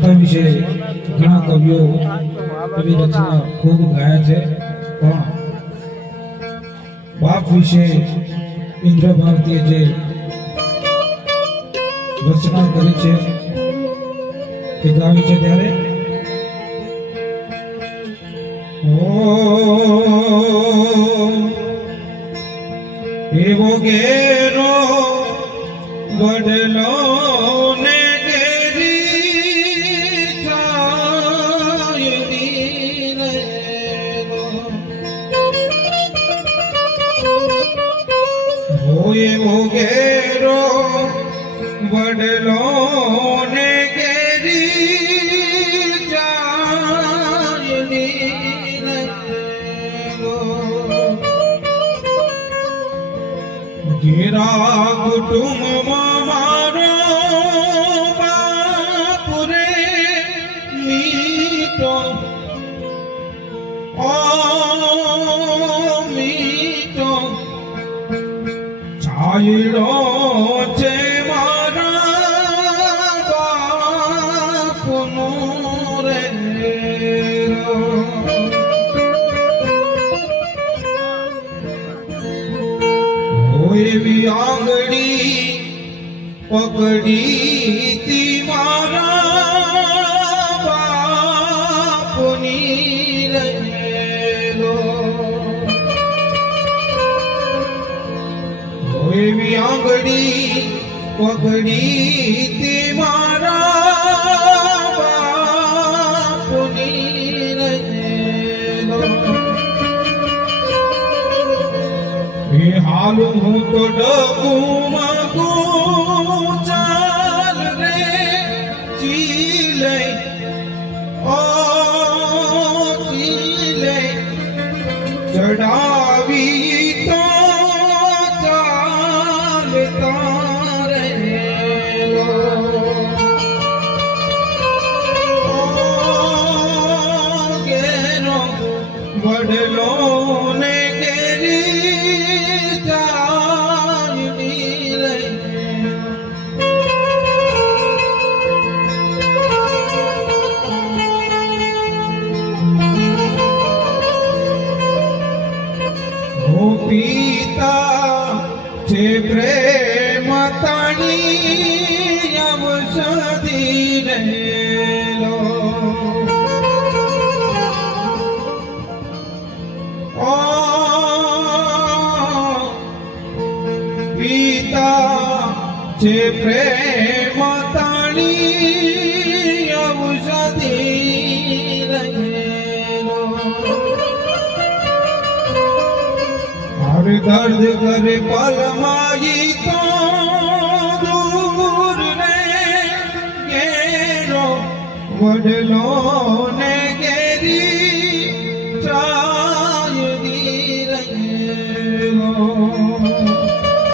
માતા વિશે ઘણા કવિઓ એવી રચના ખૂબ ગાયા છે, પણ બાપ વિશે ઇન્દ્ર ભારતીએ જે રચના કરી છે તે ગાવી છે ત્યારે એવો ઘેરો વડલો ને ઘેરી છાયડી રેલો હો એવો ઘેરો વડલો ને ઘેરી છાયડી રેલો ઘેરા કુટુંબમાં મારો બાપ રે મીઠો ઓ મીઠો છાયડો છે મારા બાપનો રે એવી આંગળી પકડી તી મારા બાપની રેલો એવી આંગળી પકડી તી મારા બાપની રેલો એ હાલ હું તો ડગુમાં ચાલ રે ચીલે ઓ ચીલે ચડાવી તો ચાલતા રેલો ઘેરો વડલો ને પિતા છે પ્રેમ તાણી અવસદી રેલો ઓ પિતા છે પ્રેમ તાણી અવસદી રેલો દર્દ કરે પલમાઈ તો દૂર રે ઘેરો વડલો